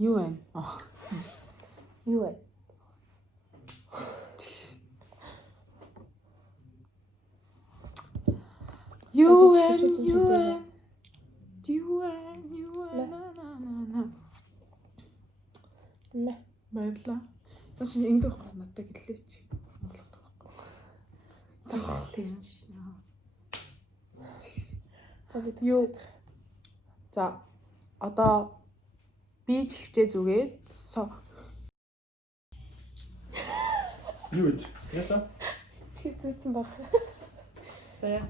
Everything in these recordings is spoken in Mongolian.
Юу вэ? Юу вэ? Юу Мэ. Баярлаа. Бас ингэ дэх надад гэлээч. Монголд байгаа. Юу? За одоо би хөвчөө зүгээд Юу гэж? Яса? Чи зүүцэн баг. За.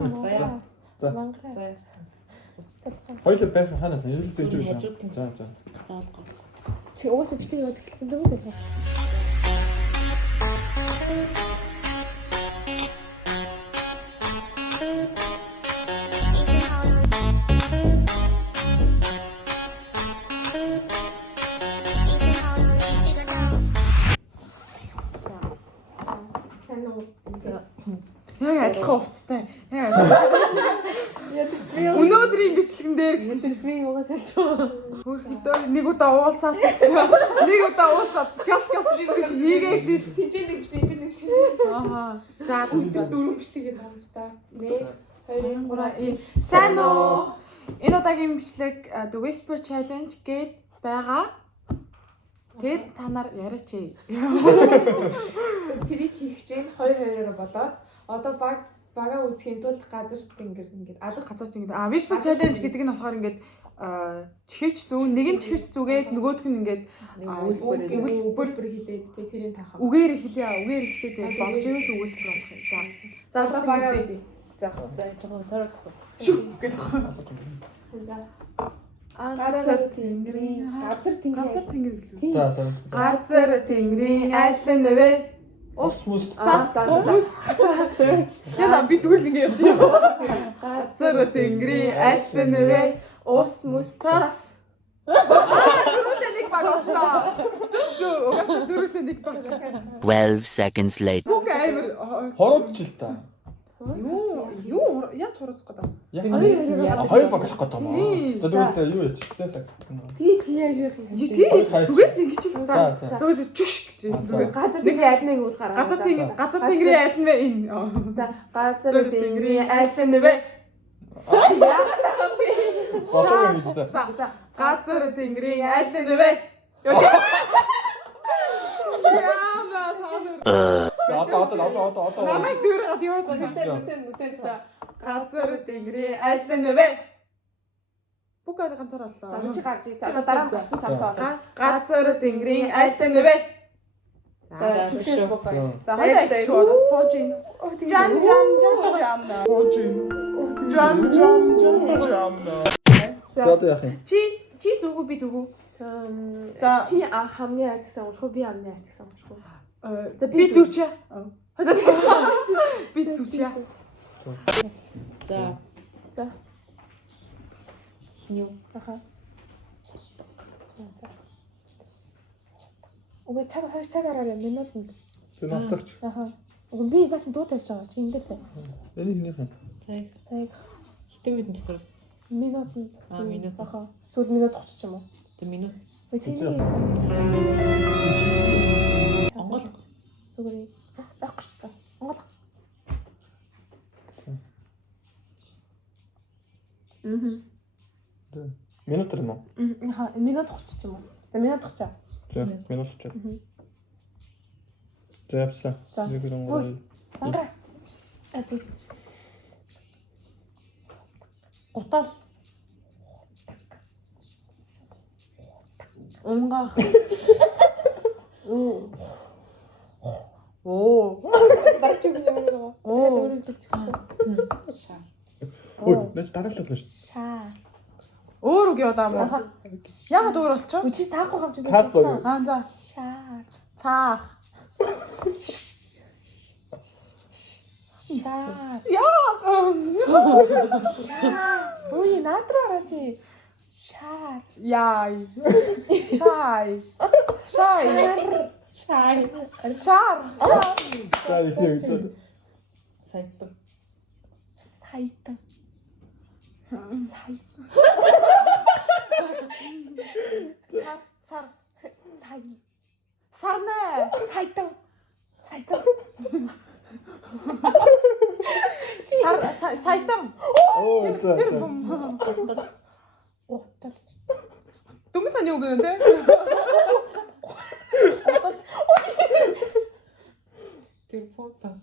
Мангар. Хоёул байх ханаа юу л зэж үү? За. Заалгаа. Чи уусаа бичлэг яваад эхэлсэн дүүсээ. яг адилхан хувцастай. Өнөөдрийн бичлэгэн дээр гэсэн Би угаасаа ч юм. хөөхдөө нэг удаа уулзаад үзсэн. Нэг удаа уулзаад газ бичлэг хийгээл үзсэн. Сижээ нэг. Аа. За Дөрөв бичлэгээ байна. За. 1 2 3 сайн уу? Энэ удаагийн бичлэг The Whisper Challenge гээд байгаа. Тэгээд та нар яриач ээ. Тэрийг хийх чинь 2-2-оор болоод одоо бага үүсгэхийн тулд газар тэнгэр ингээд алга Газар тийм гэдэг. Whisper Challenge гэдэг нь болохоор ингээд чихвч зүүн нэг нь чихвч зүгээд нөгөөх нь ингээд өгүүлбэр хийлээд тэрийг таах. үгээр эхлээд болж ивэл өгүүлбэр болох юм. За одоо бага үзье. За жоохон тойроо зогсоо. Шүү гэдэг. За. Газар тэнгэрийн Газар тэнгэр. За. газар тэнгэрийн айлын нэвэ ус цас ус. Яна би зүгээр л ингэ явж байна. Газар тэнгэрийн айлын нэвэ ус мус цас. Дөрөвлөө нэг баг боллоо. Зүг. Угаасаа дөрөвлөө нэг баг. 12 seconds later. Бүх амир Хорогч л та. Юу яаж хурах гэдэг вэ? Хоёр баг болох гэдэг юм. За тэгвэл юу яач? Тэсээ. Тий яаж яах юм. Тий зүгээр л ингэ чил. За зүгээс чүш гэж. Зүгээр Газар тэнгэрийн айлныг уулахаар. газар тэнгэрийн айлн вэ энэ. За газар тэнгэрийн айлн вэ? За. Газар тэнгэрийн айлн вэ? Одоо. Намайг дөрөд яваад Нүдэн. За газар тэнгэрийн айлн вэ? Бүгд ганцаар боллоо. за чи гарч ий. Одоо дараа нь гарсан чамтай болоо. Газар тэнгэрийн айлн вэ? За шүшээ бог. За хоёул ичгөө сууж ийн. Жан. За Одоо яах юм? Чи зүгүү би зүгүү. за чи хамны хайр гэсэн унших уу би хамны хайр гэсэн унших уу? За би зүгчээ. Би зүгчээ. За. Юу. Аха. За. Уг цаг 2 цагаараа минутанд. Тэр навцагч. Аха. Уг би наач дуу тавьж байгаа. Чи эндээ бай. Энийг юм. Цаг Хитэн мэдэн дотор. минутанд. Минут. Аха. Сүүл минут 30 ч юм уу? Тэ минут. Чи нэг Монгол. Үгүй байхгүй шүү дээ. Монгол. Минут юм уу? Аха, минут 30 ч юм уу? За минут 30. За, минут ч. За явсан. За. Нэг гоо. Мангар. Апи. Гутал. Унгаах. Оо. Дарч үг юм уу? Өөрөө хэлчихсэн. Ой, нэс дараалал байна шүү. Шаа. Өөр үг яваа даа мó. Яагаад өөр болчихоо? Чи таахгүй хамчид Таахгүй. Аа за. Шаа. Цаах. Шаа. Яа. Ой, надруу араач. Шаа. Яй. Шай. Шай. Шаа. Шар. За, их. Сайт. Сайт. Сар. Сарна. Сайтан. Сайтан. Оо за. Тэр бом. Утал. Дөнгөж саний үг нэ? Тэр бомтан.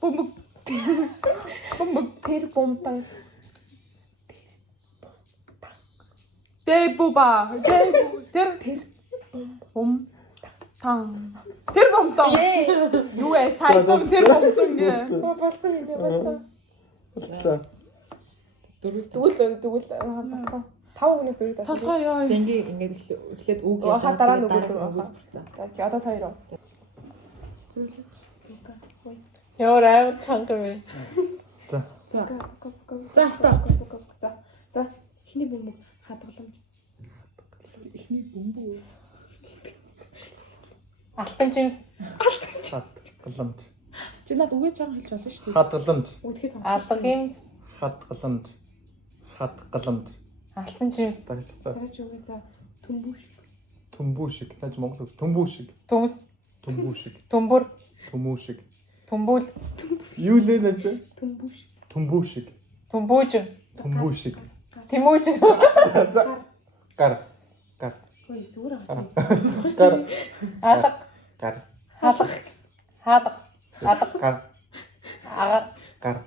Бомбог. Тэр бомтан. Дэбуба. Тэр бом. Тэр бомтон. Юу вэ? Сайтан тэр бомтон гэ. Болцсон юм бэ? Болцсон. Болцлоо. Тэгвэл болцсон. 5 үгнээс үргэлж тасаа. Толгой ёо. Зэнги ингээд эхлээд үг Хаа дараа нь үг үү? За. За чи одоо та хоёроо. Ямар амар чанга вэ? За. За старт. За эхний бөмбөг хадгаламж. Алтан жимс. Хадгаламж. Чи над үгээ чанга хэлж болно шүү дээ. Хадгаламж. Үтгэхээс сонсож. Алга гимс. Хадгаламж. Хадгаламж. Алтан жимс. Дараач за. Дараач үгээ за төмбөш. Төмбүүшиг. Наач Монгол үг. Төмбүүшиг. Төмс. Төмбүүшиг. Төмбөр. Төмүүшиг. Төмбөл. Юу лээ наач? Төмбөш. Төмбүүшиг. Төмбөөж. Төмбүүшиг. Тэмүүж. За. Гар. Ой зүгээр аа. Гар. Алга. Гар. Халга. Хаалга. Алга. Гар. Агар. Гар.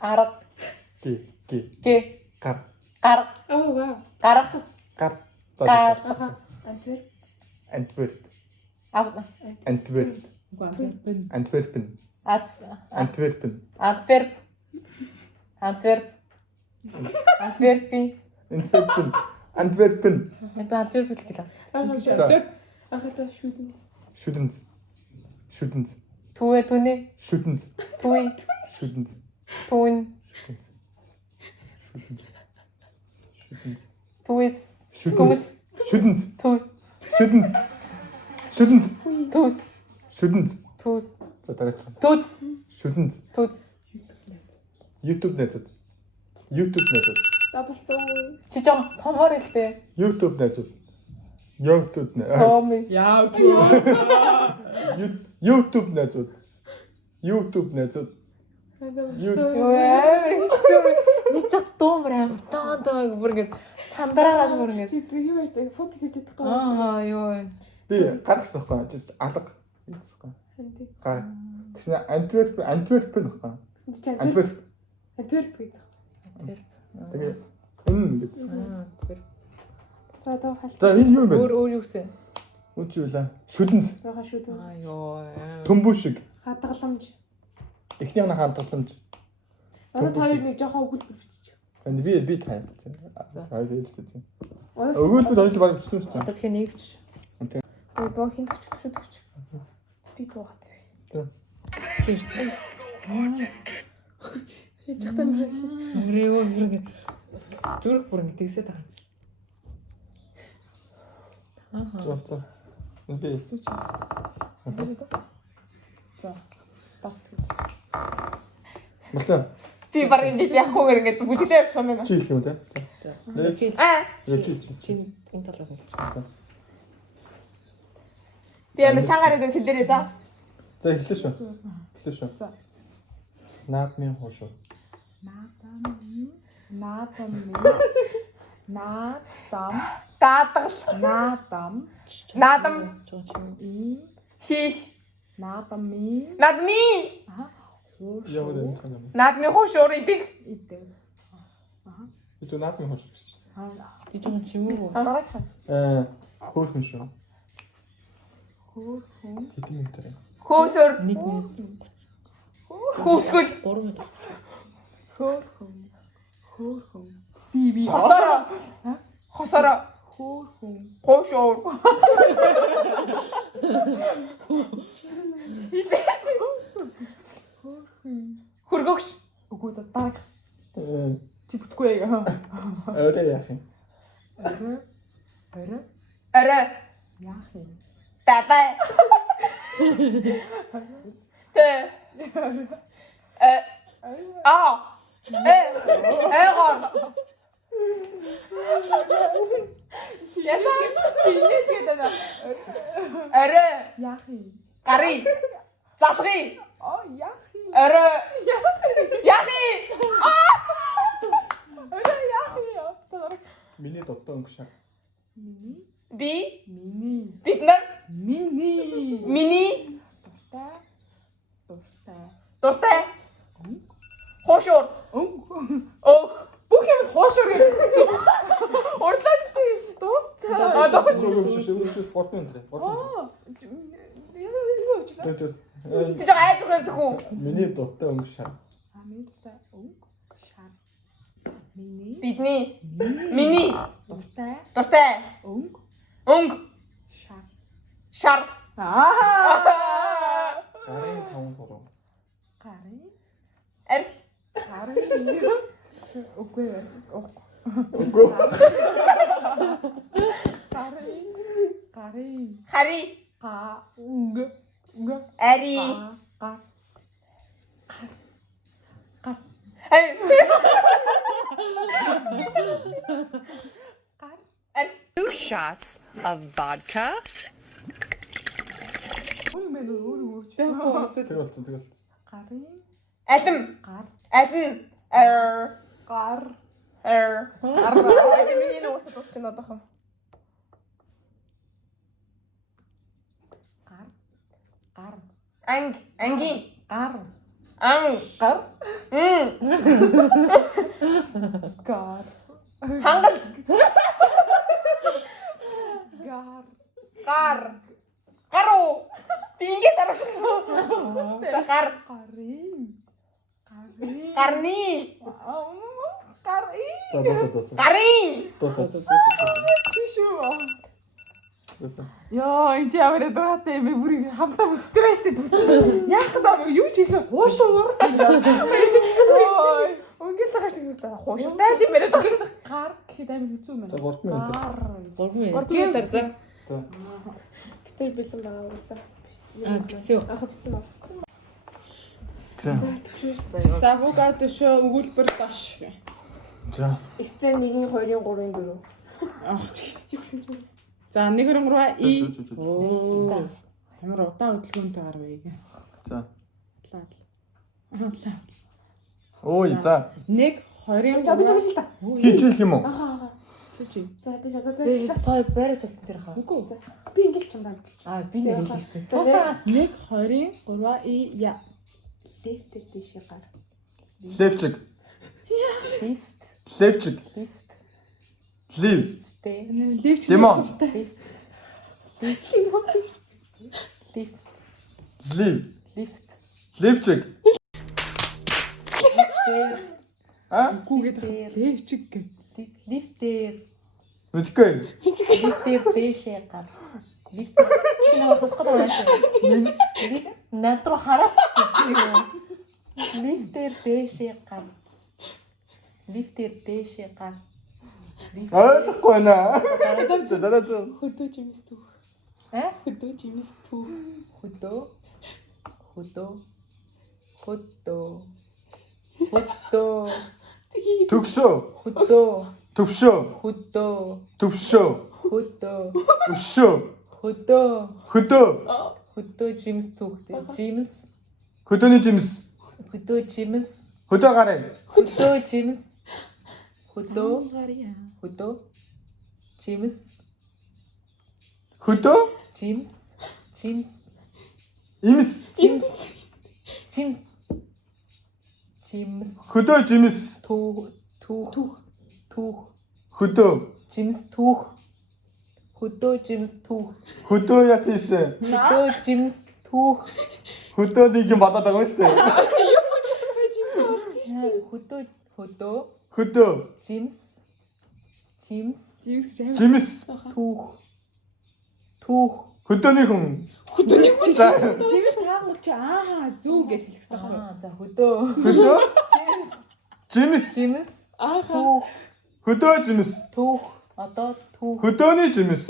Арга. Гэ. Гэ. Гар. Гар. Оо вау. Гарах. Гар. Гар. Антвер. Антверп. Ав. Антверп. Антверпен. Антверпен. Антверп. Антверп. Антверпи. Антверпен. Антверпен. Антверп л гэлээ. Ахаа за шүдэн. Шүдэнд. Шүдэнд. Түвэ түнэ. Шүдэнд. Түи. Шүдэнд. Түн. Түис. Шүдэнд. Шүдэнд. Түс. Шүдэнд. Шүдэнд. Түс. Шүдэнд. Түс. За дараач. Түс. Шүдэнд. Түс. YouTube найзууд. YouTube найзууд. За болцсон. Чи жоо томор хэлбэ. YouTube найзууд. YouTube найзууд. Томи. YouTube найзууд. YouTube найзууд. Юу амар хэцүү. Яч дуумар амар тоо бүр ингэ сандраагаад бүр ингэ. Чи юу яаж фокус хийж чадахгүй. Аа ёо. Би гар гэсэн байхгүй. Just алга гэсэн. Ханти. Гар. Тэгсэн Антверпен байхгүй. Гэсэн чи Антверп. Антверп гэж. Тэгээ энэ гэдэг. Тэр. За одоо халт. За энэ юу юм бэ? Өөр юу гэсэн? Үгүй юу лээ. Шүдэнд. Яха шүдэн. Аа ёо. Төмбүүшиг. Хадгаламж. Эхнийх нь хадгаламж. Одоо та хоёр нэг жоохон өгүүлбэр бичиж. За би таад. За. Хоёр хэлсэн. Өгүүлбэр хоёул баг бичсэн шүү дээ. Одоо тэгэхээр нэгвч. Ой боо хин төгч. Би туугаад байв. Хийж захтай мөр. Мөрөө бүр зүрх бүр ингэ тэгсээд байгаа. Аа. За. Би. За старт. Болцоо. Би баг ингэж яхгүйгээр ингэж бүжиглээ явчих юм байна. Чи их юм те. За. Чи. Аа. Чи. Энэ талаас нь. Би ямар чангаар идэл хэлээрээ за. За эхлэв шүү. Эхлэв шүү. За. Наадмын хуушуу. Даадгал. Наадам. Хийх. Наадми. Яа вэ? Наадмын хуушуур идэх. Би наадмын хуушуу. Би жоо чимээгүү. Хөөхөн шүү. Хэдэн минут вэ? Хөөсөр. Нэг минут. Хүүсгэл. 3 минут. Би. Хосоро. Хуушуур. Хөргөгч. Үгүй за дараг. Э, Чи бүтгүй яа. Орой яах юм? Орой. Яах юм? Татай. Тэ. Эйгор. Ясан. Чиний гэдэг аа. Орой. Яах юм? Гари. Залгый. Оо яах юм? Орой. Яхи. Орой яах юм? Миний дутуу өнгөшөө. Миний. Би. Миний. Бид нар. Миний. Миний. Дуртай. Дуртай. Дуртай. Хоошуур. Өг. Бүх юм хоошоор гэдэг. Урдлаачтай. Дуусцаа. Өнгөшөө спорт юм дээр. Аа. Тэр Чи айж өгөрдөх үү? миний дутуу өнгөшөө. Аминтай өнгө шар. Миний. Бидний. Миний. Дуртай. Дуртай. Өнгө Өнг. шар. Шар. Аа. Гарын 5 Гарын. Арх. Гарын. Үгүй ээ. Үгүй. Гарын. Гарын. Хари. Га. Өнгө. Ари. Га. Арх. 2 shots of vodka. Өөр. Тэр болсон тэгэл. Гарын. Алим. Гар. Алин. Гар. Ажи миний нуусаа дуусчихна одоохон. Гар. Анги. Гар. Ан. Гар. Гар. Гар. Хангал. Гар. Гар. Гару. Тингээ дараа. За гар. Гарын. Гарны. Гарын. За дуусаа. Гарын. Дуусаа. Чишүү. Дуусаа. Яа, энэ ямар дэвхатай юм бэ? Бүр хамтаа стресстэй болчих. Яах гэдэг юу ч хийсэн хуушуур. Өнгөл хаш гэж хууштай л юм яриад байгаа. Гар гэхэд амар хэцүү юм За байна. 3 минут. 3 Гар. минут за. За. Тэр бэлэн байгаа уусаа. Бицүү. Бицсэн баг. За. За бүгд төшөө өгүүлбэр дош. За. Сцен 1-ийн 2-ийн 3-ийн 4. Аа чи. Юу гэсэн чи? За 1-2 и. Зөө. Оо. Ямар удаан хөдөлгөөнтэй гар вэ гээ. За. Лаа. Ой, за. 1-2 За би ч та. Хийж хэлэх юм уу? Ахаа. чи. За би шасаа. Тэр тоор байраас ирсэн тэр хаа. Үгүй. Би ингэж чамраа. Би нэг хэлсэн шүү дээ. 1-2 3 и я. Лефтер дэшээ гар. Левчик. Лифт. Левчик. Лифт. Лив. Левч. Лимон. Лифт. Лив. Лифт. Левчик. А? Гүгээд левчик гэ. Лифтээр. Үгүй. Лифтээр дэшээ гар. Лифтээр. Чи наваас босгох гэдэг юм. Над руу хараач. Лифтээр дэшээ гар. Лифтээр дэшээ гар. Ойлгохгүй байна. Дараа зөө. Хөдөө жимс түүх. Хөдөө жимс түүх. Хөдөө. Төгсөө. Хөдөө. Төвшөө. Хөдөө. Төвшөө. Хөдөө. Өшөө. Хөдөө. Хөдөө. Хөдөө жимс түүхтэй. Жимс. Хөдөөний жимс. Хөдөө жимс. Хөдөө гараа. Хөдөө жимс. Хөдөө. Хөдөө. Жимс. Хөдөө. Жимс. Жимс. Имс. Жимс. Жимс. Жимс. Хөдөө жимс. Түүх. Хөдөө. Жимс түүх. Хөдөө жимс түүх. Хөдөө яасан ийсэн. Хөдөө жимс түүх. Хөдөө нэг юм болоод байгаа юм шүү дээ. Хөдөө. Хөдөө. Жимс. Жимс. Түүх. Хөдөөний хүн. Хөдөөний хүн. За. Жимс хаагуул чи зүү гэж хэлэх хэрэгтэй байна. За хөдөө. Хөдөө. Жимс. Жимс. Жимс. Ахаа. Хөдөө жимс. Түүх. Одоо түүх. Хөдөөний жимс.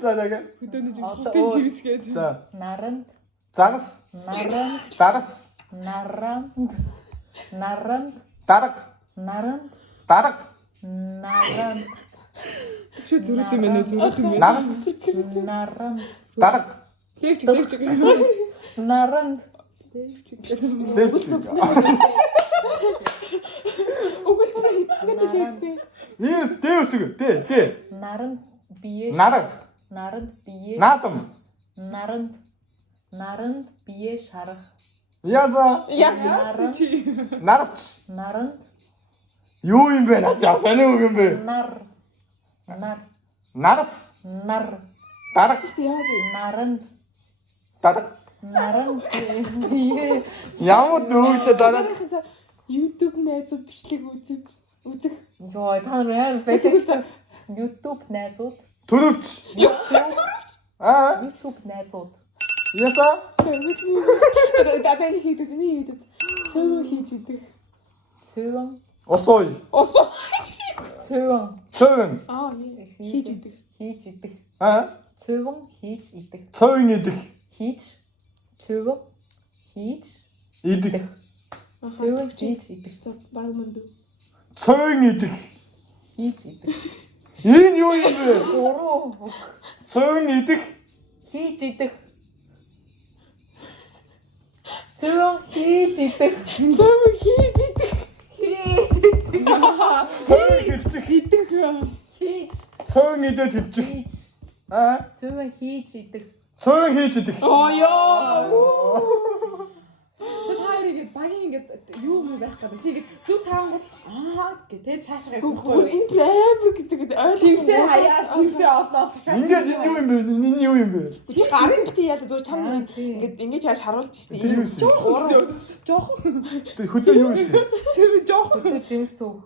За дахиад. Хөдөөний жимс. Одоо Хотын жимс гэдэг. За. Наранд. Загас. Наранд. Загас. Наранд. Наранд. Дарга. Наранд. Дарга. Наранд. Шүү зүрх юм байна уу? Зүрх юм байна. Нагац. Наранд. Дарга. Левч. Наранд. Левч. Yes, дэвсэг. Дэ. Наранд бие. Нарга. Наранд бие. Наадам. Наранд. Наранд бие шарах. Яза. Наранд. Наравч. Наранд. Юу юм бэ? Наа сайн үг юм бэ? Нар. Нар. Нарас. Нар. Дарга. Наранд. Дарга. Наранд бие. Ямар дүүтэй дараа. YouTube найзууд бичлэг үзэх. Йоо, та нар яа байдаг. YouTube найзууд. Төрөвч. Аа. YouTube найзууд. Яса. Даданы хийдэг зэний хийдэг. Цөөн хийж идэг. Цэвэн. Осой. Цэвэн. Цövэн. Хийж идэг. Хийж идэх. Аа. Цэвэн хийж идэх. Цövэн идэх. Хийж. Цэвэн. Хийж. Идэх. Цэвэн хийж идэх. Баг манд. Цövэн идэх. Хийж идэх. Энэ юу юм бэ? Гурван. Цövэн идэх. Хийж идэх. Цэвэн хийж идэх. Цөөн хийж идэг. Хийж идэх. Цövэн хэлчих. Идэх. Хийж. Цövэн идээд хэлчих. Хийж. Аа. Цэвэн хийж идэх. Цövэн хийж идэх. Тэд хоёрыг ингэ багийн ингэ юу юм байх гэдэг. Чи ингэ зүг таангууд гэдэг цаашаа Гүр энэ праймер гэдэг ойлгох. жимсээ хаяа, жимсээ олоод Ингээд энэ юу юм бэ? Энэ юу юм бэ? Чи гарын бити яа зөв чам Аа, ингээд ингэж яаж харуулж штэ. Тэр юу юм? жоохон Тэр хөдөө юу юм? тэр жоохон Хөдөө жимс түүх.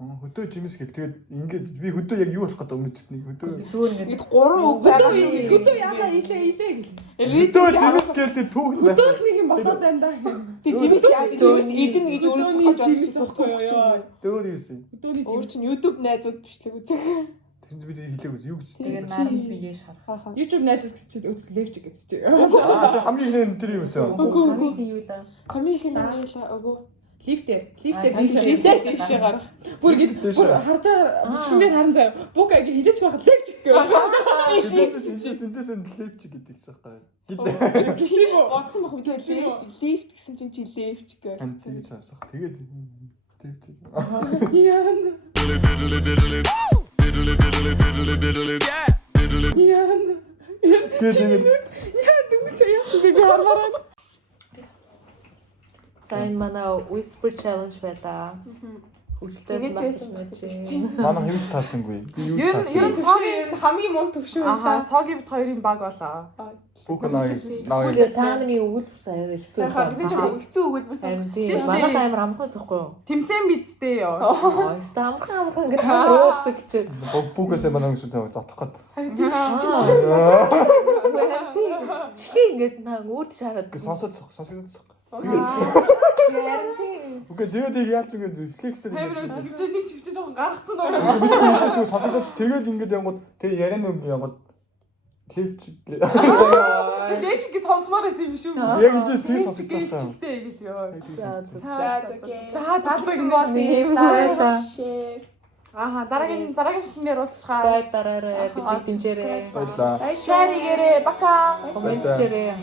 Хөдөө жимс гэх. Тэгээд ингээд би хөдөө яг юу болох гэдэг юм бэ? Хөдөө. Зүгээр ингээд Ингээд гурван үг байгаа шүү. хөдөө яхаа илээ гэл. Хөдөө жимс гэлтэй түүх байх. Хөдөөх нэг юм болоод байна да. Тэг жимс яа жимс идэн гэж өөрөө Хөдөөний тохиож жимс олсон байхгүй юу? Дөөр юу юм? Хөдөөний Өөр жимс. чинь YouTube найзууд бичлэг үзэх. Тэгсэн би хэлээгүй юу гэж. тэгээ наран бие шарах. YouTube найзууд гэж үзлээвч гэж чи. Аа хамгийн их тэр юм өсөө. Үгүй хамгийн юу лээ. Хамгийн их нь үгүй. Лифтээр Лифтээр тийшээ гарах. бүр ингэ бүр харж бичнээр харан заяа. Бук ингэ хилээч байхад левч гэх. Синтэсэн левч гэдэг сахаа. Гэж. Гэсэн үү? Бодсон бах үгүй лифт гэсэн чинь чи левч гэх. Хан тэгж хасах. Тэгээд левч. Яан. Яан. Тэгээд Яа дүнсээ яасан би хармараа. За энэ манай whisper challenge байлаа. Өвчлөөс багш чинь. манай хэмс таасангүй. Би юу Ер таасан? нь цагийн хамгийн муу төвшөө Аха, байлаа. соги бит хоёрын баг болоо. Бүк наа. Тэгээ та нарын өгөл бас арай хэцүү Яхаа бид байсан. ч хэцүү өгөл бас. Харин тийм манайх амар амархан байхгүй юу? Тэмцээн бидтэй ёо. Аа, өстө амархан ингээд амар уурдаг гэж. Бүкээс манай хүмүүс зотох гээд. Чихээ ингээд наа өөрт шараад. Сонсоод. Ярин тийм. Окей, тэгээд яалч ингээд рефлексээр. Хамир нэг чивчээ жоохон гаргацсан уу? Тэгээд сонсоод тэгээд ингээд янгууд тэгээд яриан үг янгууд левч. Чи левч гэж сонсмоор байсан юм шүү. Яг энэ тийм сонсож байгаа. Гэлтэй гэл ёо. За за бол тийм байлаа. Share. Аха, дараагийн бичлэгээр уулзцгаа. Subscribe дараарай, бидний дэмжээрэй. Баярлаа. Share хийгээрэй. Бака. Комент хийгээрэй.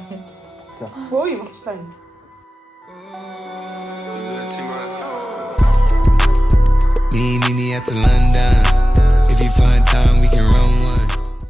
Хөөе болчлаа юм. Me at the London.